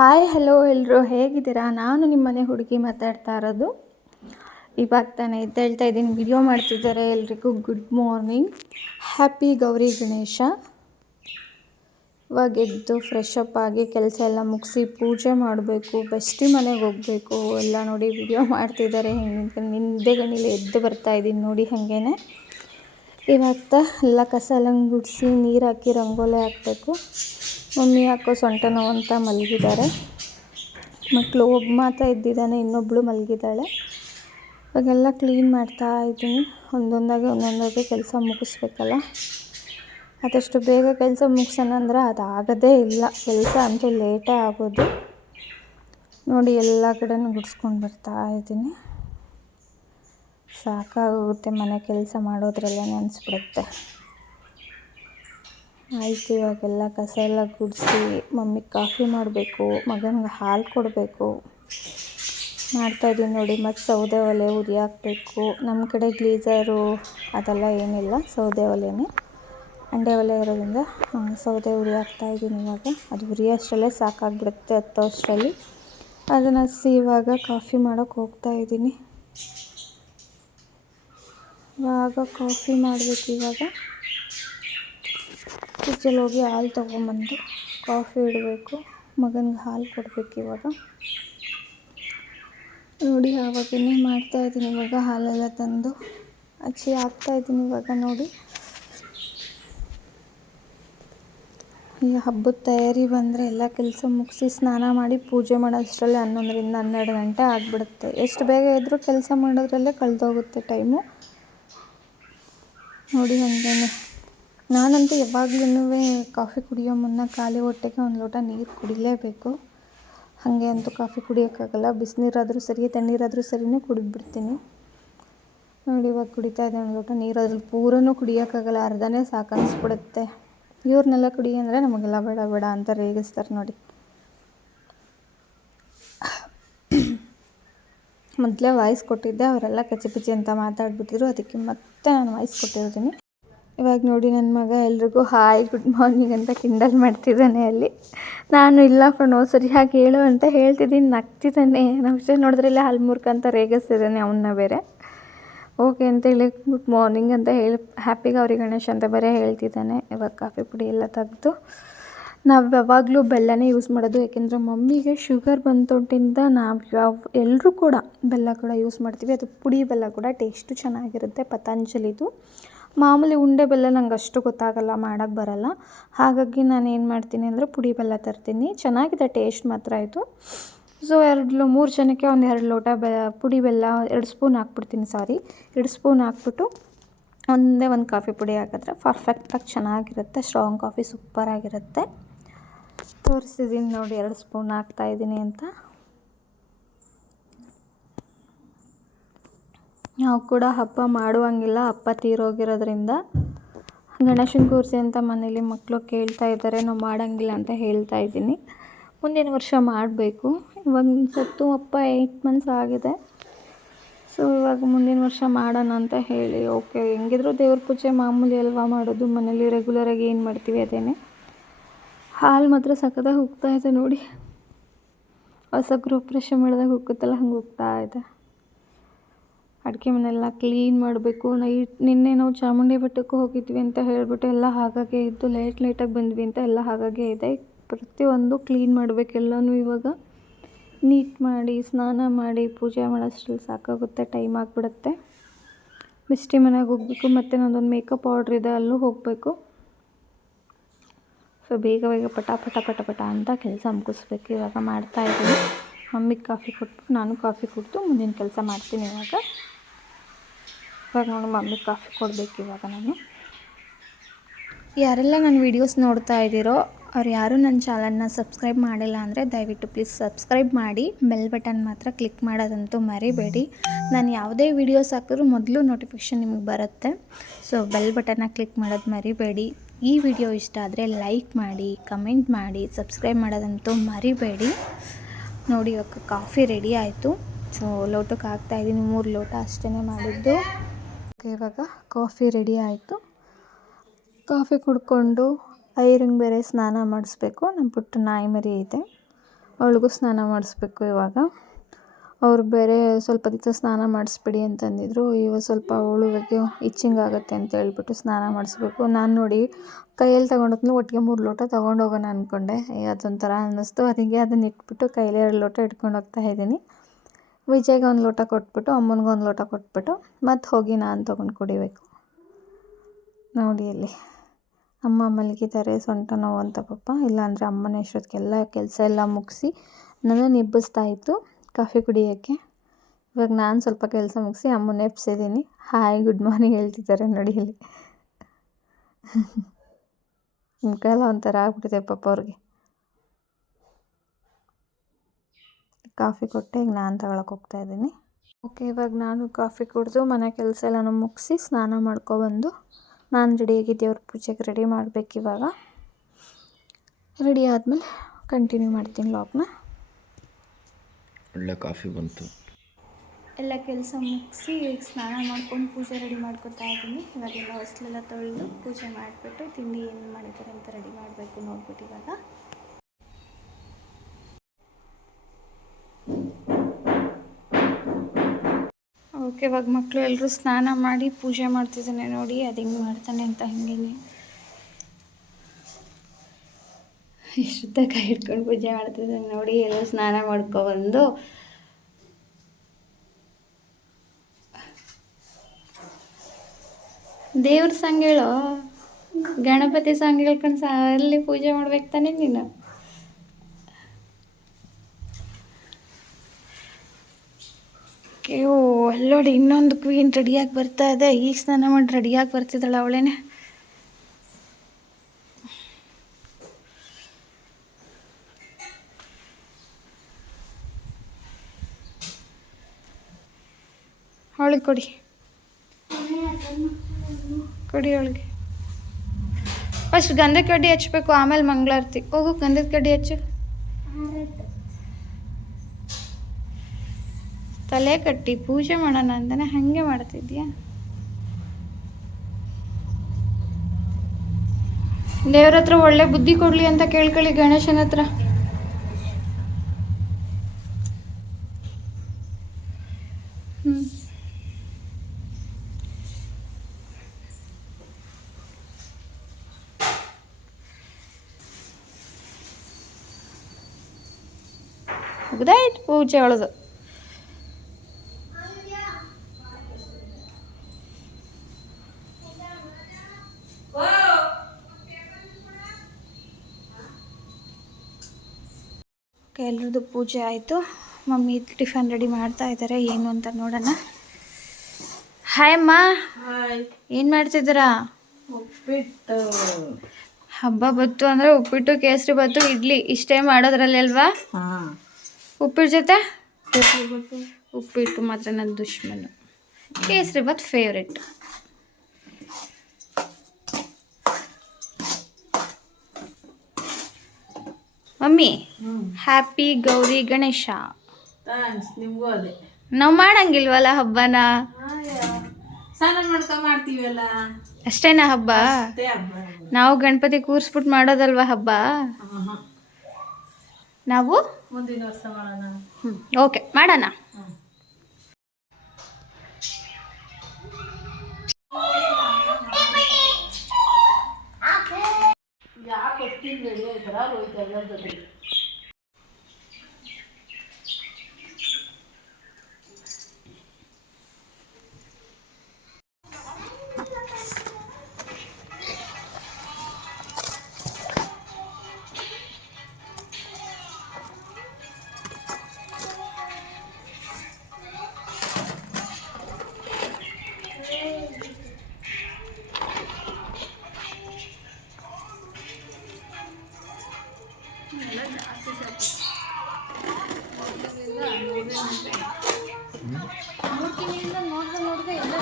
Hi hello ಎಲ್ಲರೂ ಹೇಗಿದ್ದೀರಾ? ನಾನು ನಿಮ್ಮನೆ ಹುಡುಗಿ ಮಾತಾಡ್ತಾ ಇರೋದು. ಇವಾಗ ತಾನೇ ಎದ್ದೇಳ್ತಾ ಇದ್ದೀನಿ, ವಿಡಿಯೋ ಮಾಡ್ತಿದ್ದಾರೆ. ಎಲ್ರಿಗೂ good morning, happy Gauri Ganesha. ಇವಾಗ ಎದ್ದು ಫ್ರೆಶ್ ಅಪ್ ಆಗಿ ಕೆಲಸ ಎಲ್ಲ ಮುಗಿಸಿ ಪೂಜೆ ಮಾಡಬೇಕು, ಬೆಸ್ಟಿ ಮನೆಗೆ ಹೋಗಬೇಕು. ಎಲ್ಲ ನೋಡಿ ವಿಡಿಯೋ ಮಾಡ್ತಿದ್ದಾರೆ. ನಿದ್ದೆ ಗಣ್ಣಿಲಿ ಎದ್ದು ಬರ್ತಾ ಇದ್ದೀನಿ ನೋಡಿ. ಹಾಗೇನೆ ಇವಾಗ ಎಲ್ಲ ಕಸ ಎಲ್ಲ ಗುಡಿಸಿ ನೀರು ಹಾಕಿ ರಂಗೋಲಿ ಹಾಕಬೇಕು. ಮಮ್ಮಿ ಯಾಕೋ ಸೊಂಟ ನೋವು ಅಂತ ಮಲಗಿದ್ದಾರೆ. ಮಕ್ಕಳು ಒಬ್ಬ ಮಾತ್ರ ಎದ್ದಿದ್ದಾನೆ, ಇನ್ನೊಬ್ಬಳು ಮಲಗಿದ್ದಾಳೆ. ಇವಾಗೆಲ್ಲ ಕ್ಲೀನ್ ಮಾಡ್ತಾ ಇದ್ದೀನಿ. ಒಂದೊಂದಾಗಿ ಕೆಲಸ ಮುಗಿಸ್ಬೇಕಲ್ಲ. ಆದಷ್ಟು ಬೇಗ ಕೆಲಸ ಮುಗಿಸೋಣ ಅಂದರೆ ಅದಾಗೋದೇ ಇಲ್ಲ. ಕೆಲಸ ಅಂತೂ ಲೇಟೇ ಆಗೋದು ನೋಡಿ. ಎಲ್ಲ ಕಡೆನೂ ಗುಡಿಸ್ಕೊಂಡು ಬರ್ತಾ ಇದ್ದೀನಿ. ಸಾಕಾಗುತ್ತೆ, ಮನೆ ಕೆಲಸ ಮಾಡೋದ್ರಲ್ಲೇ ಅನಿಸ್ಬಿಡುತ್ತೆ. ಆಯಿತು, ಇವಾಗೆಲ್ಲ ಕಸ ಎಲ್ಲ ಗುಡಿಸಿ ಮಮ್ಮಿಗೆ ಕಾಫಿ ಮಾಡಬೇಕು, ಮಗನಿಗೆ ಹಾಲು ಕೊಡಬೇಕು ಮಾಡ್ತಾಯಿದ್ದೀನಿ ನೋಡಿ. ಮತ್ತು ಸೌದೆ ಒಲೆ ಉರಿ ಹಾಕಬೇಕು. ನಮ್ಮ ಕಡೆ ಗ್ಲೀಸರು ಅದೆಲ್ಲ ಏನಿಲ್ಲ, ಸೌದೆ ಒಲೆನೇ, ಅಂಡೆ ಒಲೆ ಇರೋದ್ರಿಂದ ಸೌದೆ ಉರಿ ಹಾಕ್ತಾಯಿದ್ದೀನಿ. ಇವಾಗ ಅದು ಉರಿ ಅಷ್ಟರಲ್ಲೇ ಸಾಕಾಗ್ಬಿಡುತ್ತೆ, ಹತ್ತೋಷ್ಟರಲ್ಲಿ. ಅದನ್ನು ಹಸಿ ಇವಾಗ ಕಾಫಿ ಮಾಡೋಕ್ಕೆ ಹೋಗ್ತಾಯಿದ್ದೀನಿ. ಇವಾಗ ಕಾಫಿ ಮಾಡಬೇಕು. ಇವಾಗ ಫ್ರಿಜ್ಜಲ್ಲಿ ಹೋಗಿ ಹಾಲು ತೊಗೊಂಬಂದು ಕಾಫಿ ಇಡಬೇಕು, ಮಗನಿಗೆ ಹಾಲು ಕೊಡಬೇಕು. ಇವಾಗ ನೋಡಿ ಆವಾಗೇ ಮಾಡ್ತಾಯಿದ್ದೀನಿ. ಇವಾಗ ಹಾಲೆಲ್ಲ ತಂದು ಹಚ್ಚಿ ಹಾಕ್ತಾಯಿದ್ದೀನಿ. ಇವಾಗ ನೋಡಿ, ಈಗ ಹಬ್ಬದ ತಯಾರಿ ಬಂದರೆ ಎಲ್ಲ ಕೆಲಸ ಮುಗಿಸಿ ಸ್ನಾನ ಮಾಡಿ ಪೂಜೆ ಮಾಡೋಷ್ಟರಲ್ಲೇ 11ರಿಂದ 12 ಗಂಟೆ ಆಗಿಬಿಡುತ್ತೆ. ಎಷ್ಟು ಬೇಗ ಇದ್ದರೂ ಕೆಲಸ ಮಾಡೋದ್ರಲ್ಲೇ ಕಳೆದೋಗುತ್ತೆ ಟೈಮು ನೋಡಿ. ಹಾಗೇನೆ ನಾನಂತೂ ಯಾವಾಗ್ಲೂ ಕಾಫಿ ಕುಡಿಯೋ ಮುನ್ನ ಖಾಲಿ ಹೊಟ್ಟೆಗೆ ಒಂದು ಲೋಟ ನೀರು ಕುಡಿಲೇಬೇಕು. ಹಾಗೆ ಅಂತೂ ಕಾಫಿ ಕುಡಿಯೋಕ್ಕಾಗಲ್ಲ. ಬಿಸಿನೀರಾದರೂ ಸರಿ, ತಣ್ಣೀರಾದರೂ ಸರಿನೂ ಕುಡಿದ್ಬಿಡ್ತೀನಿ ನೋಡಿ. ಇವಾಗ ಕುಡಿತಾ ಇದ್ದೆ ಒಂದು ಲೋಟ ನೀರು. ಅದ್ರಲ್ಲಿ ಪೂರನೂ ಕುಡಿಯೋಕ್ಕಾಗಲ್ಲ, ಅರ್ಧನೇ ಸಾಕನ್ನಿಸ್ಬಿಡುತ್ತೆ. ಇವ್ರನ್ನೆಲ್ಲ ಕುಡಿ ಅಂದರೆ ನಮಗೆಲ್ಲ ಬೇಡ ಬೇಡ ಅಂತ ರೇಗಿಸ್ತಾರೆ ನೋಡಿ. ಮೊದಲೇ ವಾಯ್ಸ್ ಕೊಟ್ಟಿದ್ದೆ, ಅವರೆಲ್ಲ ಕಚ್ಚಿ ಅಂತ ಮಾತಾಡ್ಬಿಟ್ಟಿದ್ರು. ಅದಕ್ಕೆ ಮತ್ತೆ ನಾನು ವಾಯ್ಸ್ ಕೊಟ್ಟಿರ್ತೀನಿ. ಇವಾಗ ನೋಡಿ, ನನ್ನ ಮಗ ಎಲ್ರಿಗೂ ಹಾಯ್ ಗುಡ್ ಮಾರ್ನಿಂಗ್ ಅಂತ ಕಿಂಡಲ್ ಮಾಡ್ತಿದ್ದಾನೆ ಅಲ್ಲಿ. ನಾನು ಇಲ್ಲ ಕಣೋ ಸರಿಯಾಗಿ ಹೇಳು ಅಂತ ಹೇಳ್ತಿದ್ದೀನಿ, ನಗ್ತಿದ್ದಾನೆ. ನಮ್ಮ ನೋಡಿದ್ರಲ್ಲೇ ಹಲ್ಮೂರ್ಕ ಅಂತ ರೇಗಿಸ್ತಿದ್ದಾನೆ ಅವನ್ನ ಬೇರೆ. ಓಕೆ ಅಂತೇಳಿ ಗುಡ್ ಮಾರ್ನಿಂಗ್ ಅಂತ ಹೇಳಿ ಹ್ಯಾಪಿ ಗೌರಿ ಗಣೇಶ್ ಅಂತ ಬೇರೆ ಹೇಳ್ತಿದ್ದಾನೆ. ಇವಾಗ ಕಾಫಿ ಪುಡಿ ಎಲ್ಲ ತೆಗೆದು, ನಾವು ಯಾವಾಗಲೂ ಬೆಲ್ಲನೇ ಯೂಸ್ ಮಾಡೋದು. ಯಾಕೆಂದರೆ ಮಮ್ಮಿಗೆ ಶುಗರ್ ಬಂತೊಟ್ಟಿಂದ ಎಲ್ಲರೂ ಕೂಡ ಬೆಲ್ಲ ಕೂಡ ಯೂಸ್ ಮಾಡ್ತೀವಿ. ಅದು ಪುಡಿ ಬೆಲ್ಲ ಕೂಡ ಟೇಸ್ಟು ಚೆನ್ನಾಗಿರುತ್ತೆ, ಪತಂಜಲಿದು. ಮಾಮೂಲಿ ಉಂಡೆ ಬೆಲ್ಲ ನಂಗೆ ಅಷ್ಟು ಗೊತ್ತಾಗಲ್ಲ, ಮಾಡೋಕ್ಕೆ ಬರಲ್ಲ. ಹಾಗಾಗಿ ನಾನು ಏನು ಮಾಡ್ತೀನಿ ಅಂದರೆ ಪುಡಿ ಬೆಲ್ಲ ತರ್ತೀನಿ. ಚೆನ್ನಾಗಿದೆ, ಟೇಸ್ಟ್ ಮಾತ್ರ ಇದು. ಸೊ 3 ಜನಕ್ಕೆ ಒಂದು 2 ಲೋಟ ಪುಡಿ ಬೆಲ್ಲ 2 ಸ್ಪೂನ್ ಹಾಕ್ಬಿಡ್ತೀನಿ. 2 ಸ್ಪೂನ್ ಹಾಕ್ಬಿಟ್ಟು ಒಂದೇ ಒಂದು ಕಾಫಿ ಪುಡಿ ಹಾಕಿದ್ರೆ ಪರ್ಫೆಕ್ಟಾಗಿ ಚೆನ್ನಾಗಿರುತ್ತೆ. Strong coffee ಸೂಪರಾಗಿರುತ್ತೆ. ತೋರಿಸ್ತಿದ್ದೀನಿ ನೋಡಿ, 2 ಸ್ಪೂನ್ ಹಾಕ್ತಾಯಿದ್ದೀನಿ ಅಂತ. ನಾವು ಕೂಡ ಹಬ್ಬ ಮಾಡುವಂಗಿಲ್ಲ, ಅಪ್ಪ ತೀರೋಗಿರೋದ್ರಿಂದ. ಗಣೇಶನ ಕೂರಿಸಿ ಅಂತ ಮನೇಲಿ ಮಕ್ಕಳು ಕೇಳ್ತಾ ಇದ್ದಾರೆ. ನಾವು ಮಾಡೋಂಗಿಲ್ಲ ಅಂತ ಹೇಳ್ತಾ ಇದ್ದೀನಿ. ಮುಂದಿನ ವರ್ಷ ಮಾಡಬೇಕು. ಇವಾಗ ಸತ್ತು ಅಪ್ಪ 8 ಮಂತ್ಸ್ ಆಗಿದೆ. ಸೊ ಇವಾಗ ಮುಂದಿನ ವರ್ಷ ಮಾಡೋಣ ಅಂತ ಹೇಳಿ. ಓಕೆ, ಹೆಂಗಿದ್ರು ದೇವ್ರ ಪೂಜೆ ಮಾಮೂಲಿ ಅಲ್ವಾ ಮಾಡೋದು, ಮನೇಲಿ ರೆಗ್ಯುಲರಾಗಿ ಏನು ಮಾಡ್ತೀವಿ ಅದೇನೆ. ಹಾಲು ಮಾತ್ರ ಸಖತ್ತಾಗಿ ಹೋಗ್ತಾ ಇದೆ ನೋಡಿ. ಹೊಸ ಗೃಹಪ್ರವೇಶ ಮಾಡಿದಾಗ ಹೋಗುತ್ತಲ್ಲ, ಹಂಗೆ ಹೋಗ್ತಾ ಇದೆ. ಅಡುಗೆ ಮನೆಯೆಲ್ಲ ಕ್ಲೀನ್ ಮಾಡಬೇಕು. ನಿನ್ನೆ ನಾವು ಚಾಮುಂಡಿ ಬೆಟ್ಟಕ್ಕೆ ಹೋಗಿದ್ವಿ ಅಂತ ಹೇಳಿಬಿಟ್ಟು ಎಲ್ಲ ಹಾಗಾಗೆ ಇದ್ದು, ಲೇಟಾಗಿ ಬಂದ್ವಿ ಅಂತ ಎಲ್ಲ ಹಾಗಾಗೆ ಇದೆ. ಪ್ರತಿಯೊಂದು ಕ್ಲೀನ್ ಮಾಡಬೇಕೆಲ್ಲನೂ. ಇವಾಗ ನೀಟ್ ಮಾಡಿ ಸ್ನಾನ ಮಾಡಿ ಪೂಜೆ ಮಾಡೋಷ್ಟ್ರಲ್ಲಿ ಸಾಕಾಗುತ್ತೆ, ಟೈಮ್ ಆಗಿಬಿಡುತ್ತೆ. ಬೆಸ್ಟಿ ಮನೆಗೆ ಹೋಗಬೇಕು, ಮತ್ತು ನನ್ನದೊಂದು ಮೇಕಪ್ ಆರ್ಡ್ರ್ ಇದೆ, ಅಲ್ಲೂ ಹೋಗಬೇಕು. ಸೊ ಬೇಗ ಪಟ ಅಂತ ಕೆಲಸ ಮುಗಿಸ್ಬೇಕು. ಇವಾಗ ಮಾಡ್ತಾಯಿದ್ದೀನಿ. ಮಮ್ಮಿಗೆ ಕಾಫಿ ಕೊಟ್ಬಿಟ್ಟು ನಾನು ಕಾಫಿ ಕುಡಿದು ಮುಂದಿನ ಕೆಲಸ ಮಾಡ್ತೀನಿ. ಇವಾಗ ನೋಡಿ, ಮಮ್ಮಿಗೆ ಕಾಫಿ ಕೊಡಬೇಕು ಇವಾಗ ನಾನು. ಯಾರೆಲ್ಲ ನನ್ನ ವೀಡಿಯೋಸ್ ನೋಡ್ತಾ ಇದ್ದೀರೋ ಅವ್ರು ಯಾರು ನನ್ನ ಚಾನಲ್ನ ಸಬ್ಸ್ಕ್ರೈಬ್ ಮಾಡಿಲ್ಲ ಅಂದರೆ ದಯವಿಟ್ಟು ಪ್ಲೀಸ್ ಸಬ್ಸ್ಕ್ರೈಬ್ ಮಾಡಿ. ಬೆಲ್ ಬಟನ್ ಮಾತ್ರ ಕ್ಲಿಕ್ ಮಾಡೋದಂತೂ ಮರಿಬೇಡಿ. ನಾನು ಯಾವುದೇ ವೀಡಿಯೋಸ್ ಹಾಕಿದ್ರೂ ಮೊದಲು ನೋಟಿಫಿಕೇಷನ್ ನಿಮಗೆ ಬರುತ್ತೆ. ಸೊ ಬೆಲ್ ಬಟನ್ನ ಕ್ಲಿಕ್ ಮಾಡೋದು ಮರಿಬೇಡಿ. ಈ ವಿಡಿಯೋ ಇಷ್ಟ ಆದರೆ ಲೈಕ್ ಮಾಡಿ, ಕಮೆಂಟ್ ಮಾಡಿ, ಸಬ್ಸ್ಕ್ರೈಬ್ ಮಾಡೋದಂತೂ ಮರಿಬೇಡಿ. ನೋಡಿ, ಇವಾಗ ಕಾಫಿ ರೆಡಿ ಆಯಿತು. ಸೊ ಲೋಟಕ್ಕೆ ಹಾಕ್ತಾಯಿದ್ದೀನಿ. 3 ಲೋಟ ಅಷ್ಟೇ ಮಾಡಿದ್ದು. ಇವಾಗ ಕಾಫಿ ರೆಡಿ ಆಯಿತು. ಕಾಫಿ ಕುಡ್ಕೊಂಡು ಐರಂಗೆ ಬೇರೆ ಸ್ನಾನ ಮಾಡಿಸ್ಬೇಕು. ನಮ್ಮ ಪುಟ್ಟ ನಾಯಿ ಮರಿ ಇದೆ, ಅವಳಿಗೂ ಸ್ನಾನ ಮಾಡಿಸ್ಬೇಕು ಇವಾಗ. ಅವ್ರು ಬೇರೆ ಸ್ವಲ್ಪ ದಿವಸ ಸ್ನಾನ ಮಾಡಿಸ್ಬಿಡಿ ಅಂತಂದಿದ್ರು. ಇವಾಗ ಸ್ವಲ್ಪ ಅವಳಿಗೆ ಇಚ್ಚಿಂಗ್ ಆಗುತ್ತೆ ಅಂತ ಹೇಳ್ಬಿಟ್ಟು ಸ್ನಾನ ಮಾಡಿಸ್ಬೇಕು. ನಾನು ನೋಡಿ ಕೈಯಲ್ಲಿ ತೊಗೊಂಡೋದ್ಮೇಲೆ ಒಟ್ಟಿಗೆ 3 ಲೋಟ ತೊಗೊಂಡೋಗೋಣ ಅಂದ್ಕೊಂಡೆ. ಅದೊಂಥರ ಅನ್ನಿಸ್ತು. ಅದಕ್ಕೆ ಅದನ್ನ ಇಟ್ಬಿಟ್ಟು ಕೈಲಿ 2 ಲೋಟ ಇಟ್ಕೊಂಡು ಹೋಗ್ತಾ ಇದ್ದೀನಿ. ವಿಜಯ್ಗೆ 1 ಲೋಟ ಕೊಟ್ಬಿಟ್ಟು ಅಮ್ಮನಿಗೆ 1 ಲೋಟ ಕೊಟ್ಬಿಟ್ಟು ಮತ್ತು ಹೋಗಿ ನಾನು ತೊಗೊಂಡು ಕುಡಿಬೇಕು. ನೋಡಿ ಅಲ್ಲಿ ಅಮ್ಮ ಮಲಗಿದ್ದಾರೆ, ಸೊಂಟ ನೋವು ಅಂತ ಪಾಪ. ಇಲ್ಲಾಂದರೆ ಅಮ್ಮನ ಎಷ್ಟೊತ್ತಿಗೆಲ್ಲ ಕೆಲಸ ಎಲ್ಲ ಮುಗಿಸಿ ನನ್ನ ನಿಬ್ಬಿಸ್ತಾ ಇತ್ತು ಕಾಫಿ ಕುಡಿಯೋಕ್ಕೆ. ಇವಾಗ ನಾನು ಸ್ವಲ್ಪ ಕೆಲಸ ಮುಗಿಸಿ ಅಮ್ಮನ ಎಬ್ಸಿದ್ದೀನಿ. ಹಾಯ್ ಗುಡ್ ಮಾರ್ನಿಂಗ್ ಹೇಳ್ತಿದ್ದಾರೆ ನೋಡಿ ಇಲ್ಲಿ. ಮುಖ ಎಲ್ಲ ಒಂಥರ ಆಗ್ಬಿಟ್ಟಿದೆ ಪಾಪ ಅವ್ರಿಗೆ. ಕಾಫಿ ಕೊಟ್ಟೆ ಈಗ ನಾನು ತಗೊಳಕ್ಕೆ ಹೋಗ್ತಾಯಿದ್ದೀನಿ. ಓಕೆ, ಇವಾಗ ನಾನು ಕಾಫಿ ಕುಡಿದು ಮನೆ ಕೆಲಸ ಎಲ್ಲನೂ ಮುಗಿಸಿ ಸ್ನಾನ ಮಾಡ್ಕೊಬಂದು ನಾನು ರೆಡಿಯಾಗಿ ದೇವ್ರ ಪೂಜೆಗೆ ರೆಡಿ ಮಾಡಬೇಕು. ಇವಾಗ ರೆಡಿ ಆದಮೇಲೆ ಕಂಟಿನ್ಯೂ ಮಾಡ್ತೀನಿ ವ್ಲಾಗ್ನ. ಒಳ್ಳೆ ಕಾಫಿ ಬಂತು. ಎಲ್ಲ ಕೆಲಸ ಮುಗಿಸಿ ಸ್ನಾನ ಮಾಡ್ಕೊಂಡು ಪೂಜೆ ರೆಡಿ ಮಾಡ್ಕೊತಾ ಇದ್ದೀನಿ. ಇವಾಗೆಲ್ಲ ಹೊಸ್ಲೆಲ್ಲ ತೊಳೆದು ಪೂಜೆ ಮಾಡಿಬಿಟ್ಟು ತಿಂಡಿ ಏನು ಮಾಡಿದ್ದಾರೆ ಅಂತ ರೆಡಿ ಮಾಡಬೇಕು ನೋಡ್ಬಿಟ್ಟು ಇವಾಗ. ಓಕೆ, ಇವಾಗ ಮಕ್ಕಳು ಎಲ್ಲರೂ ಸ್ನಾನ ಮಾಡಿ ಪೂಜೆ ಮಾಡ್ತಿದ್ದಾನೆ ನೋಡಿ. ಅದು ಹಿಂಗೆ ಮಾಡ್ತಾನೆ ಅಂತ ಹಂಗೇನೆ ಇಷ್ಟುದ್ದ ಕೈ ಹಿಡ್ಕೊಂಡು ಪೂಜೆ ಮಾಡ್ತಿದ್ದಾನೆ ನೋಡಿ. ಎಲ್ಲರೂ ಸ್ನಾನ ಮಾಡ್ಕೊಬಂದು ದೇವ್ರ ಸಂಘ ಹೇಳೋ, ಗಣಪತಿ ಸಂಘ ಹೇಳ್ಕೊಂಡು ಅಲ್ಲಿ ಪೂಜೆ ಮಾಡ್ಬೇಕು ತಾನೇ ನೀನು. ಓ ಅಲ್ಲೋಡಿ ಇನ್ನೊಂದು ಕ್ವೀನ್ ರೆಡಿಯಾಗಿ ಬರ್ತಾ ಇದೆ. ಈಗ ಸ್ನಾನ ಮಾಡಿ ರೆಡಿಯಾಗಿ ಬರ್ತಿದ್ದಾಳೆ ಅವಳೇನೆ. ಅವಳಿಗೆ ಕೊಡಿ ಅವಳಿಗೆ. ಫಸ್ಟ್ ಗಂಧದ ಕಡ್ಡಿ ಹಚ್ಬೇಕು, ಆಮೇಲೆ ಮಂಗಳಾರತಿ. ಹೋಗು ಗಂಧದ ಕಡ್ಡಿ ಹಚ್ಚು. ತಲೆ ಕಟ್ಟಿ ಪೂಜೆ ಮಾಡೋಣ ಅಂತಾನೆ ಹಾಗೆ ಮಾಡ್ತಿದ್ಯಾ. ದೇವ್ರ ಹತ್ರ ಒಳ್ಳೆ ಬುದ್ಧಿ ಕೊಡ್ಲಿ ಅಂತ ಕೇಳ್ಕೊಳ್ಳಿ ಗಣೇಶನ ಹತ್ರ. ಮುಗ್ದಾಯ್ತು ಪೂಜೆ ಒಳದು. ಎಲ್ಲರದ್ದು ಪೂಜೆ ಆಯಿತು. ಮಮ್ಮಿ ಟಿಫನ್ ರೆಡಿ ಮಾಡ್ತಾ ಇದ್ದಾರೆ, ಏನು ಅಂತ ನೋಡೋಣ. ಹಾಯ್ ಅಮ್ಮ. ಏನು ಮಾಡ್ತಿದ್ದೀರಾ? ಉಪ್ಪಿಟ್ಟು. ಹಬ್ಬ ಬತ್ತು ಅಂದರೆ ಉಪ್ಪಿಟ್ಟು, ಕೇಸರಿ ಬತ್ತು, ಇಡ್ಲಿ ಇಷ್ಟೇ ಮಾಡೋದ್ರಲ್ಲಿ ಅಲ್ವಾ? ಉಪ್ಪಿಟ್ಟು ಜೊತೆ ಉಪ್ಪಿಟ್ಟು ಮಾತ್ರ ನನ್ನ ದುಶ್ಮನು. Kesari bath favourite. Mummy happy Gauri Ganesha. ನಿಮಗೂ ಅದೇ. ನಾವು ಮಾಡಂಗಿಲ್ವಲ್ಲ ಹಬ್ಬನ? ಸ್ನಾನ ಮಾಡ್ತೀವಲ್ಲ ಅಷ್ಟೇನಾ ಹಬ್ಬ? ನಾವು ಗಣಪತಿ ಕೂರಿಸ್ಬಿಟ್ಟು ಮಾಡೋದಲ್ವಾ ಹಬ್ಬ? ನಾವು ಮುಂದಿನ ವರ್ಷ ಮಾಡೋಣ. ಓಕೆ ಮಾಡೋಣ. ಯಾಕೆ ಹೊತ್ತಿಗೆ ರೆಡಿ ಆಯ್ತಾರ ಹೋಯ್ತು ಎಲ್ಲರ ಜೊತೆ. ನೋಡಿದ್ರೆ ಎಲ್ಲ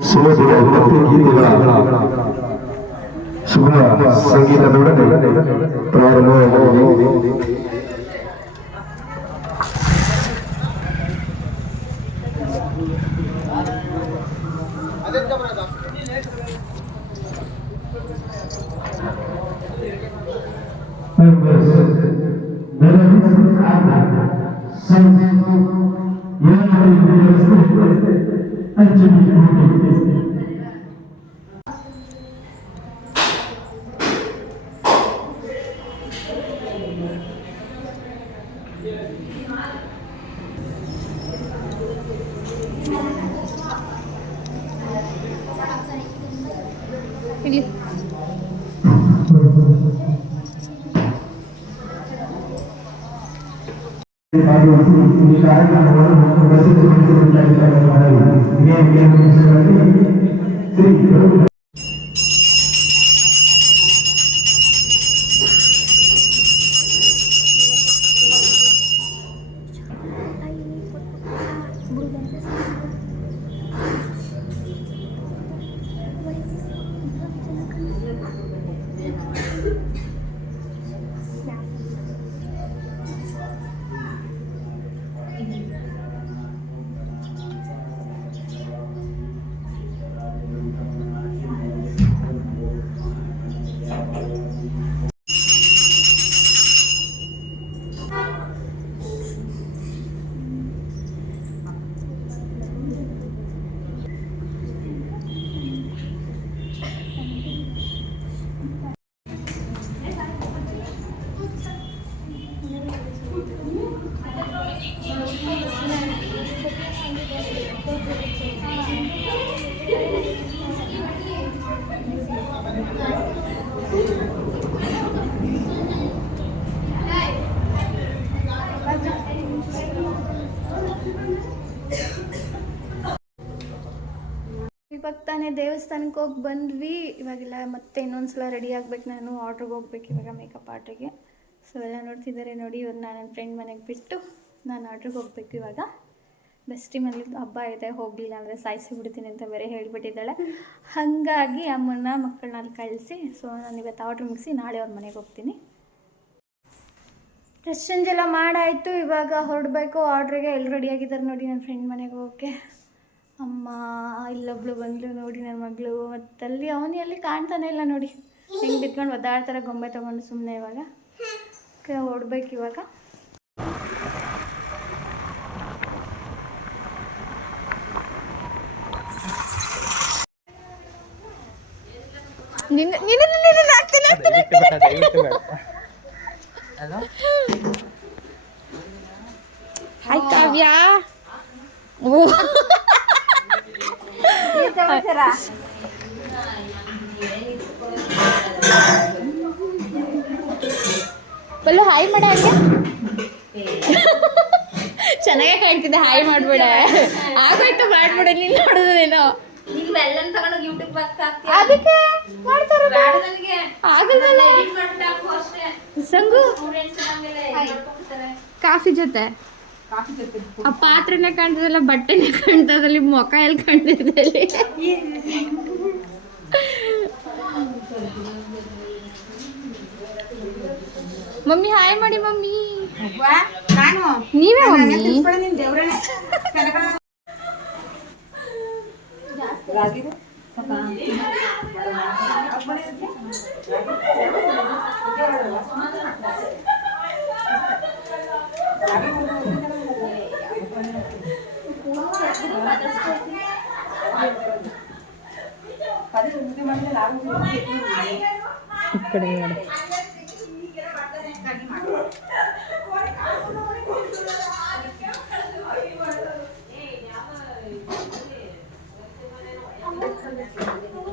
ಸುಮಧುರ ಭಕ್ತಿ ಗೀತೆಗಳ ಶುಭ ಸಂಗೀತದೊಡನೆ ಪ್ರಾರಂಭವಾಗಿದೆ. ಇಲ್ಲಿ ಇವಾಗ ತಾನೇ ದೇವಸ್ಥಾನಕ್ಕೆ ಹೋಗಿ ಬಂದ್ವಿ. ಇವಾಗೆಲ್ಲ ಮತ್ತೆ ಇನ್ನೊಂದ್ಸಲ ರೆಡಿ ಆಗ್ಬೇಕು. ನಾನು ಆರ್ಡ್ರಿಗೆ ಹೋಗ್ಬೇಕು ಇವಾಗ, ಮೇಕಪ್ ಆರ್ಡ್ರಿಗೆ. ಸೊ ಎಲ್ಲ ನೋಡ್ತಿದ್ದಾರೆ ನೋಡಿ. ಇವಾಗ ನಾನು ನನ್ನ ಫ್ರೆಂಡ್ ಮನೆಗೆ ಬಿಟ್ಟು ನಾನು ಆರ್ಡ್ರಿಗೆ ಹೋಗ್ಬೇಕು ಇವಾಗ. ಬೆಸ್ಟಿ ಮನೇಲಿ ಹಬ್ಬ ಇದೆ, ಹೋಗಲಿಲ್ಲ ಅಂದರೆ ಸಾಯಿಸಿ ಬಿಡ್ತೀನಿ ಅಂತ ಬೇರೆ ಹೇಳಿಬಿಟ್ಟಿದ್ದಾಳೆ. ಹಾಗಾಗಿ ಅಮ್ಮನ ಮಕ್ಕಳನ್ನ ಅಲ್ಲಿ ಕಳಿಸಿ, ಸೊ ನಾನು ಇವತ್ತು ಆರ್ಡ್ರ್ ಮುಗಿಸಿ ನಾಳೆ ಅವ್ರ ಮನೆಗೆ ಹೋಗ್ತೀನಿ. ಡ್ರೆಸ್ ಚೇಂಜ್ ಎಲ್ಲ ಮಾಡಾಯಿತು. ಇವಾಗ ಹೊರಡಬೇಕು ಆರ್ಡ್ರಿಗೆ. ಎಲ್ಲಿ ರೆಡಿಯಾಗಿದ್ದಾರೆ ನೋಡಿ ನನ್ನ ಫ್ರೆಂಡ್ ಮನೆಗೆ ಹೋಗೋಕ್ಕೆ. ಅಮ್ಮ ಇಲ್ಲೊಬ್ಳು ಬಂದ್ಲು ನೋಡಿ, ನನ್ನ ಮಗಳು. ಮತ್ತಲ್ಲಿ ಅವನು ಎಲ್ಲಿ ಕಾಣ್ತಾನೆ ಇಲ್ಲ ನೋಡಿ, ಹೆಂಗೆ ಬಿತ್ಕೊಂಡು ಒದ್ದಾಡ್ತಾರೆ ಗೊಂಬೆ ತೊಗೊಂಡು ಸುಮ್ಮನೆ. ಇವಾಗ ಹೊರಡ್ಬೇಕು ಇವಾಗ. ಹಾಯ್ ಕಾವ್ಯ. ಬಲ್ಲು ಹಾಯ್ ಮಾಡ. ಚೆನ್ನಾಗೇ ಕಾಣ್ತಿದ್ದೆ. ಹಾಯ್ ಮಾಡ್ಬೇಡ, ಆಗೋಯ್ತು ಮಾಡ್ಬೇಡ. ನೀನು ನೋಡೋದೇನೋ ನೀನ್ ಬೆಲ್ಲನ್ ತಗೊಂಡೋಗಿ ಯೂಟ್ಯೂಬ್ ಹಾಕ್ತಿ ಅದಕ್ಕೆ ಮಾಡ್ತಾರೆ ಬೇಡ ನನಗೆ ಆಗಲ್ಲ ಎಡಿಟ್ ಮಾಡ್ಬಿಟ್ಟು ಹಾಕು ಅಷ್ಟೇ ಸಂಗು ಸ್ಟೂಡೆಂಟ್ಸ್ ನಮ್ಗೆಲ್ಲ ಮಾಡ್ಕೊಡ್ತಾರೆ ಕಾಫಿ ಜೊತೆ ಆ ಪಾತ್ರೆನೇ ಕಾಣ್ತದಲ್ಲ ಬಟ್ಟೆನೇ ಕಾಣ್ತದಲ್ಲಿ ಮುಖ ಎಲ್ಲಿ ಕಾಣ್ತಿದ್ದಲ್ಲಿ ಮಮ್ಮಿ ಹಾಯ್ ಮಾಡಿ ಮಮ್ಮಿ ನಾನು ನೀವೇ ಮಮ್ಮಿ ನಿನ್ ದೇವ್ರನೇ ಈ ಕಡೆ ನೋಡಿ.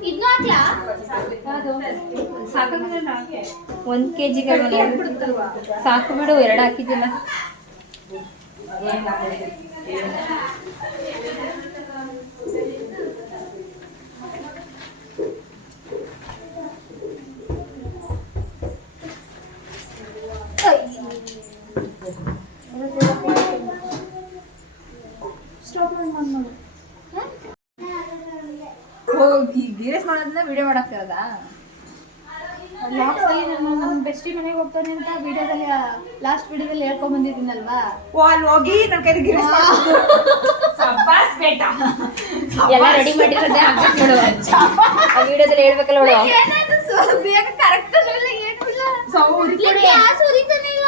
ಇದನ್ನ ಹಾಕ್ಲಾ 1 kg ಸಾಕು ಬಿಡು 2 ಹಾಕಿದ್ದಿಲ್ಲ ಗೀರೆಸ್ ಮಾಡೋದನ್ನ ವಿಡಿಯೋ ಮಾಡಕ್ತಿರೋದ ನನ್ನ ಬೆಸ್ಟಿ ಮನೆಗೆ ಹೋಗ್ತಾನೆ ಅಂತ ವಿಡಿಯೋದಲ್ಲಿ ಲಾಸ್ಟ್ ವಿಡಿಯೋದಲ್ಲಿ ಹೇಳ್ಕೊಂಡ್ ಬಂದಿದ್ದೀನಲ್ವಾ ಅಲ್ಲಿ ಹೋಗಿ ನನ್ನ ಕೈಗೆ ಗಿರೀಶ್ ಸಬ್ಬಾಸ್ ಬೇಟ ಎಲ್ಲ ರೆಡಿ ಮಾಡಿರೋದೇ ಹಾಕ್ಬೇಕು ನೋಡು ಆ ವಿಡಿಯೋದಲ್ಲಿ ಹೇಳ್ಬೇಕಲ್ಲ ನೋಡು ಬೇಗ ಕರೆಕ್ಟ್ ಏನು ಇಲ್ಲ ಗ್ಯಾಸ್ ಉರಿತಾನೆ ಇಲ್ಲ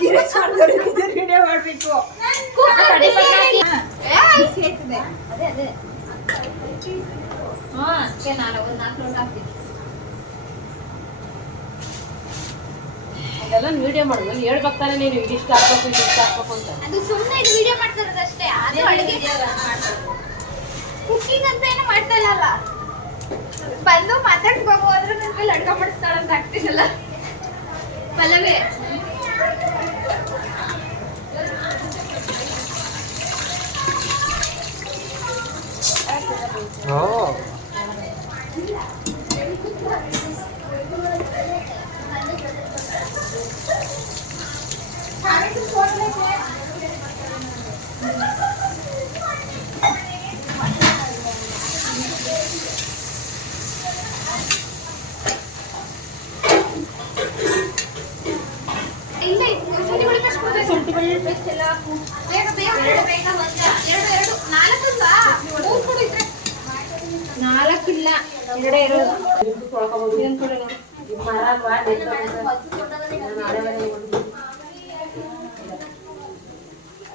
ಗಿರೀಶ್ ಮಾಡಿದವ್ರಿಗೆ ವಿಡಿಯೋ ಮಾಡಬೇಕು ಅದೇ ಅದೇ ಹಾ ಅದಕ್ಕೆ ನಾನು ಒಂದು 4 ಲೋಟ ಹಾಕ್ತೀನಿ ಅದೆಲ್ಲ ವಿಡಿಯೋ ಮಾಡುದು ಹೇಳ್ಬೇಕಾನೆ ನೀನು ಇದಿಷ್ಟು ಹಾಕ್ಬೇಕು ಇದಿಷ್ಟು ಹಾಕ್ಬೇಕು ಅಂತ ಅದು ಸುಮ್ಮನೆ ಇದು ವಿಡಿಯೋ ಮಾಡ್ತಿರೋದು ಅಷ್ಟೇ ಅದು ಅಡುಗೆ ಕುಕಿಂಗ್ ಅಂತ ಏನು ಮಾಡ್ತಾ ಇಲ್ಲಲ್ಲ ಬಂದು ಮಾತಾಡ್ಬೇಕು ಅಂದ್ರೆ ನನ್ನ ಮೇಲೆ ಅಡ್ಗೆ ಮಾಡಿಸ್ತಾಳೆ ಅಂತ ಆಗ್ತೀನಲ್ಲ ಪಲ್ಲವೇ ಇಲ್ಲ ಶುಂಠಿ ಬೆಳ್ಳುಳ್ಳಿ ಪೇಸ್ಟ್ ಎಲ್ಲ ಹಾಕು ಬೇಗ ಬೇಗ ಬೇಗ ಎರಡು 4 ಅಲ್ವಾ 3 ಕೊಡು ಇದ್ರೆ 4 ಇಲ್ಲ 2 ಇರೋದು ಇದನ್ನ ಕೊಡು ನೋಡಿ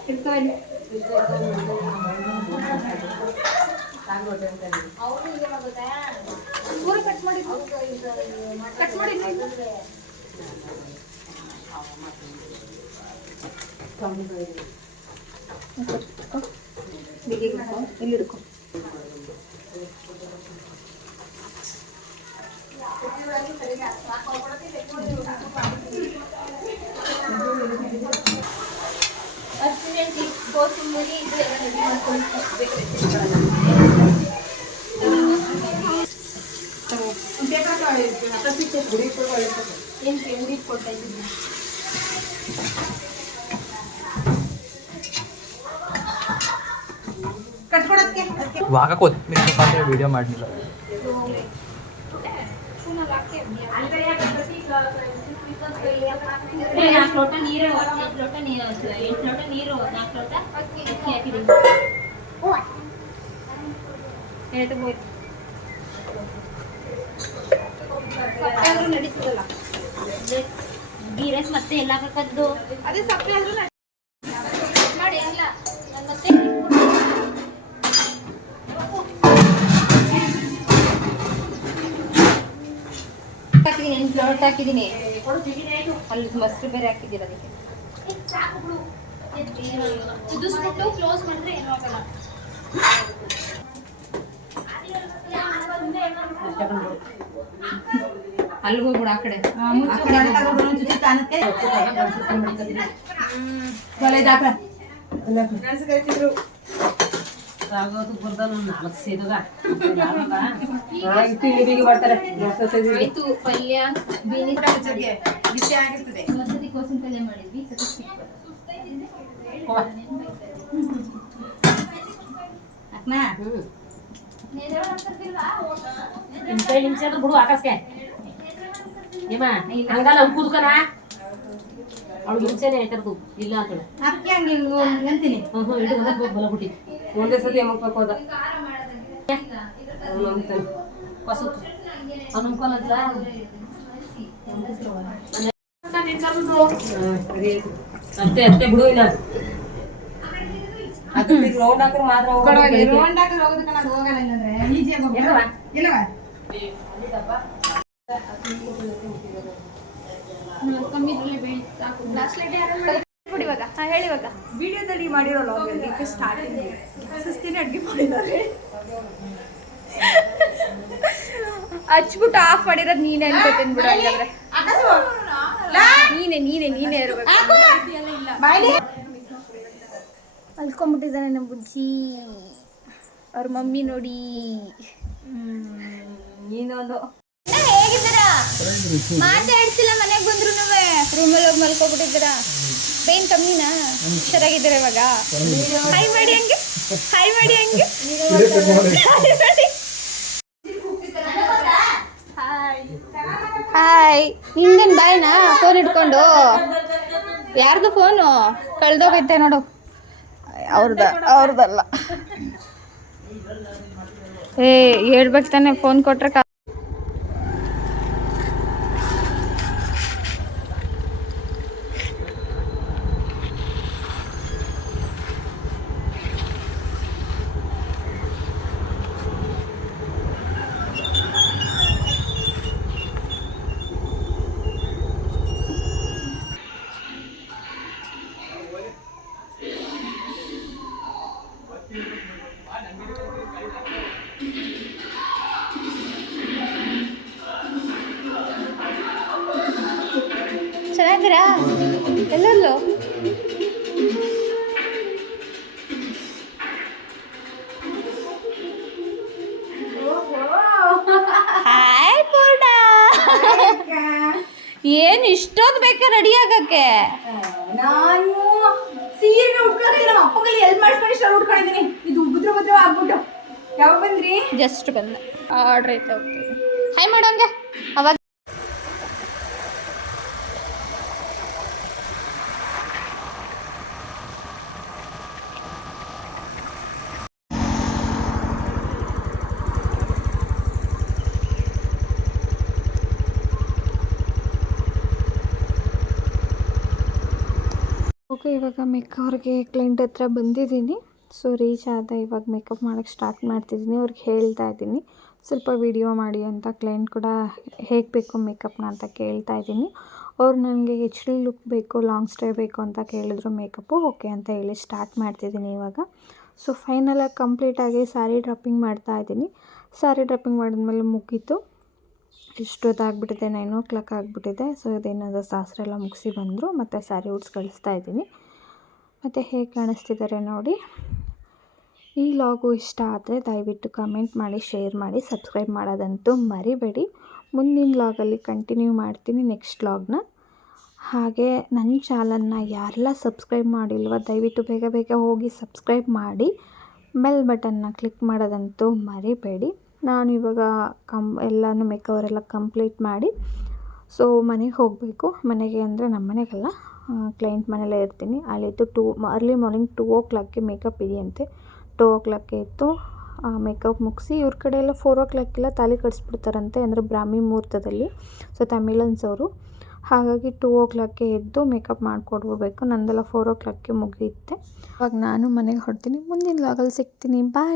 ಇಟ್ಕೊಳ್ಳಿ ಪೂರ ಕಟ್ ಮಾಡಿ ಇಲ್ಲಿ ಇಡ್ಕೊ ಹಸಿಮೆಣಸಿ ಕೋಸಂಬರಿ ಇದು ಎಲ್ಲ ರೆಡಿ ಮಾಡ್ಕೊಂಡು ಏನು ಕೆಂಡಿ ಕೊಡ್ತಾ ಇದ್ದೀನಿ ಕಟ್ಕೊಡಕ್ಕೆ ಇವಾಗ ಕೊತ್ತಂಬರಿ ವಿಡಿಯೋ ಮಾಡಲಿಲ್ಲ ನಾಲ್ಕು ಲೋಟ ನೀರು 8 ಲೋಟ ನೀರು 8 ಲೋಟ ನೀರು 4 ಲೋಟ ಅಕ್ಕಿ ಹಾಕಿದ್ದೀನಿ ಆದ್ರೂ ನಡೀತದಲ್ಲ ಗೀ ರೈಸ್ ಮತ್ತೆ ಎಲ್ಲ ಹಾಕದ್ದು ಅದೇ ಸಪ್ಪೆ ಆದ್ರೂ ಮಾಡಿ ಎಲ್ಲ ನಾನು ಮತ್ತೆ ಹಾಕಿದ್ದೀನಿ 8 ಲೋಟ ಹಾಕಿದ್ದೀನಿ ಅಲ್ಲಿ ಮೊಸರು ಬೇರೆ ಹಾಕಿದ್ದೀರ ಅದಕ್ಕೆ ಕುದಿಸ್ಬಿಟ್ಟು ಕ್ಲೋಸ್ ಮಾಡಿದ್ರೆ ಏನೂ ಆಗಲ್ಲ ಅಲ್ಲಿಗೆ ಹೋಗ್ಬಿಡು ಆ ಕಡೆ ಆಯ್ತು ಪಲ್ಯ ಬೀನಿ ಬಿಸಿ ಆಗಿರ್ತದೆ. ಒಂದ್ಸತಿ ಕೋಸಿನ ಪಲ್ಯ ಮಾಡಿದ್ವಿ ಸತಿ ಅಕ್ನ ಹಿಂಸೆ ಬಿಡು ಆಕಾಶಕ್ಕೆ ಏಮ ಹಂಗಲ್ಲ ಕೂದ್ಕನ ಅವಳು ಹಿಂಸೆನೆ ಆಯ್ತಾರದು ಇಲ್ಲ ಅಂತೇಳಿ ಅದಕ್ಕೆ ಹಂಗೆ ಅಂತೀನಿ. ಹಿಡಿದು ಬಲ ಬಿಟ್ಟಿ ಒಂದೇ ಸತಿ ಎಮ್ಮಕ್ಬೇಕು ಹೋದ ಕಸು ಅನುಕೂಲ ಅಷ್ಟೇ ಅಷ್ಟೇ ಬಿಡು ಇಲ್ಲ ಅದಕ್ಕೆ ರೌಂಡ್ ಹಾಕಿದ್ರೆ ಮಾತ್ರ ರೌಂಡ್ ಹಾಕಿದ್ರೆ ಹೋಗೋದು ಕಣ, ಅದು ಹೋಗಲ್ಲ ಇಲ್ಲಂದ್ರೆ ಈಜಿಯಾಗಿ ಹೋಗ್ಬೇಕು. ಇಲ್ಲವಾ ಕೊಡಿ ಇವಾಗ. ಹೇಳಿ ಇವಾಗ. ವಿಡಿಯೋದಲ್ಲಿ ಮಾಡಿರೋ ಲಾಗಲ್ಲಿ ಸ್ಟಾರ್ಟಿಂಗ್ ಸುಸ್ತಿನ ಅಡುಗೆ ಮಾಡಿದ್ದಾರೆ. ಹಚ್ಬಿಟ್ಟು ಆಫ್ ಮಾಡಿರೋದು ನೀನೇ ಅನ್ಕೋತೀನಿ ಬಿಡು. ಹಂಗಾದ್ರೆ ನೀನೇ ಇರ್ಬೇಕು. ಅಲ್ಕೊಂಬಿಟ್ಟಿದ್ದಾನೆ ನಮ್ಮ ಬುಜ್ಜಿ. ಅವ್ರ ಮಮ್ಮಿ ನೋಡಿ. ನೀನೊಂದು ಹೇಗಿದ್ದೀರಾ? ಮಾತಾಡ್ಸಿಲ್ಲ ಮನೆಗೆ ಬಂದ್ರು ರೂಮಲ್ಲಿ ಹೋಗಿ ಮಲ್ಕೊಬಿಟ್ಟಿದ್ದೀರಾ? ಪೇನ್ ಕಮ್ಮಿನಾ? ಹುಷಾರಾಗಿದ್ದೀರಾ ಇವಾಗ? ಹಾಯ್ ಮಾಡಿ ಹಂಗೆ, ಹಾಯ್ ಮಾಡಿ ಹಂಗೆ. ಹಾಯ್. ನಿಂದೇನು ಬಾಯ್ನಾ ಫೋನ್ ಇಟ್ಕೊಂಡು? ಯಾರ್ದು ಫೋನು ಕಳ್ದೋಗೈತೆ ನೋಡು. ಅವ್ರದ್ದಲ್ಲ. ಹೇಳ್ಬೇಕು ತಾನೆ, ಫೋನ್ ಕೊಟ್ರೆ ಚೆನ್ನಾಗಿದ್ದೀರಾ ಎಲ್ಲೆಲ್ಲೋ? ಹಾಯ್ ಪೂರ್ಣ. ಏನು ಇಷ್ಟೊತ್ತು ಬೇಕಾ ರೆಡಿ ಆಗಕ್ಕೆ? ನಾನು ಸೀರೆ ಉಟ್ಕೊಂಡಿದ್ದೀನಿ. ನಮ್ಮ ಅಪ್ಪಗಲ್ಲಿ ಎಲ್ಲಿ ಮಾಡಿಸ್ಕೊಂಡು ಇಷ್ಟ ಉಟ್ಕೊಂಡಿದ್ದೀನಿ. ಇದು ಉಗುದ್ರ ಆಗ್ಬಿಟ್ಟು. ಯಾವಾಗ ಬಂದ್ರಿ? ಜಸ್ಟ್ ಬಂದೆ. ಆರ್ಡ್ರ್ ಐತೆ ಹೋಗ್ತೀವಿ. ಹಾಯ್ ಮಾಡೋಂಗೆ ಅವಾಗ. ಓಕೆ, ಇವಾಗ ಮೇಕವ್ರಿಗೆ ಕ್ಲೈಂಟ್ ಹತ್ರ ಬಂದಿದ್ದೀನಿ. ಸೊ ರೀಚ್ ಆದ ಇವಾಗ ಮೇಕಪ್ ಮಾಡೋಕ್ಕೆ ಸ್ಟಾರ್ಟ್ ಮಾಡ್ತಿದ್ದೀನಿ. ಅವ್ರಿಗೆ ಹೇಳ್ತಾ ಇದ್ದೀನಿ ಸ್ವಲ್ಪ ವಿಡಿಯೋ ಮಾಡಿ ಅಂತ. ಕ್ಲೈಂಟ್ ಕೂಡ ಹೇಗೆ ಬೇಕು ಮೇಕಪ್ನ ಅಂತ ಕೇಳ್ತಾ ಇದ್ದೀನಿ. ಅವ್ರು ನನಗೆ ಎಚ್ ಡಿ ಲುಕ್ ಬೇಕು, ಲಾಂಗ್ ಸ್ಟೇ ಬೇಕು ಅಂತ ಕೇಳಿದ್ರು ಮೇಕಪ್ಪು. ಓಕೆ ಅಂತ ಹೇಳಿ ಸ್ಟಾರ್ಟ್ ಮಾಡ್ತಿದ್ದೀನಿ ಇವಾಗ. ಸೊ ಫೈನಲಾಗಿ ಕಂಪ್ಲೀಟಾಗಿ ಸ್ಯಾರಿ ಡ್ರಾಪಿಂಗ್ ಮಾಡ್ತಾಯಿದ್ದೀನಿ. ಸ್ಯಾರಿ ಡ್ರಾಪಿಂಗ್ ಮಾಡಿದ್ಮೇಲೆ ಮುಗೀತು. ಇಷ್ಟೊತ್ತಾಗ್ಬಿಟ್ಟಿದೆ, 9 o'clock ಆಗಿಬಿಟ್ಟಿದೆ. ಸೊ ಇದೇನಾದರೂ ಶಾಸ್ತ್ರ ಎಲ್ಲ ಮುಗಿಸಿ ಬಂದರು. ಮತ್ತು ಸ್ಯಾರಿ ಉಡ್ಸ್ ಕಳಿಸ್ತಾ ಇದ್ದೀನಿ. ಮತ್ತು ಹೇಗೆ ಕಾಣಿಸ್ತಿದ್ದಾರೆ ನೋಡಿ. ಈ ಲಾಗು ಇಷ್ಟ ಆದರೆ ದಯವಿಟ್ಟು ಕಮೆಂಟ್ ಮಾಡಿ, ಶೇರ್ ಮಾಡಿ, ಸಬ್ಸ್ಕ್ರೈಬ್ ಮಾಡೋದಂತೂ ಮರಿಬೇಡಿ. ಮುಂದಿನ ಲಾಗಲ್ಲಿ ಕಂಟಿನ್ಯೂ ಮಾಡ್ತೀನಿ ನೆಕ್ಸ್ಟ್ ಲಾಗ್ನ. ಹಾಗೆ ನನ್ನ ಚಾನಲ್ನ ಯಾರೆಲ್ಲ ಸಬ್ಸ್ಕ್ರೈಬ್ ಮಾಡಿಲ್ವ ದಯವಿಟ್ಟು ಬೇಗ ಬೇಗ ಹೋಗಿ ಸಬ್ಸ್ಕ್ರೈಬ್ ಮಾಡಿ, ಬೆಲ್ ಬಟನ್ನ ಕ್ಲಿಕ್ ಮಾಡೋದಂತೂ ಮರಿಬೇಡಿ. ನಾನು ಇವಾಗ ಎಲ್ಲನೂ ಮೇಕವರೆಲ್ಲ ಕಂಪ್ಲೀಟ್ ಮಾಡಿ ಸೊ ಮನೆಗೆ ಹೋಗಬೇಕು. ಮನೆಗೆ ಅಂದರೆ ನಮ್ಮ ಮನೆಗೆಲ್ಲ, ಕ್ಲೈಂಟ್ ಮನೇಲೇ ಇರ್ತೀನಿ. ಅಲ್ಲಿದ್ದು ಅರ್ಲಿ ಮಾರ್ನಿಂಗ್ 2 o'clock ಮೇಕಪ್ ಇದೆಯಂತೆ. 2 o'clock ಇತ್ತು ಮೇಕಪ್ ಮುಗಿಸಿ. ಇವ್ರ ಕಡೆ ಎಲ್ಲ 4 o'clock ತಾಲಿ ಕಟ್ಸ್ಬಿಡ್ತಾರಂತೆ, ಅಂದರೆ ಬ್ರಾಹ್ಮಿ ಮುಹೂರ್ತದಲ್ಲಿ. ಸೊ ತಮಿಳನ್ಸ್ ಅವರು. ಹಾಗಾಗಿ 2 o'clock ಎದ್ದು ಮೇಕಪ್ ಮಾಡಿಕೊಡ್ಬಿಡ್ಬೇಕು. ನಂದೆಲ್ಲ 4 o'clock ಮುಗಿಯುತ್ತೆ. ಇವಾಗ ನಾನು ಮನೆಗೆ ಹೊರಡ್ತೀನಿ. ಮುಂದಿನ ಲಾಗಲ್ಲಿ ಸಿಗ್ತೀನಿ. ಬಾಯ್.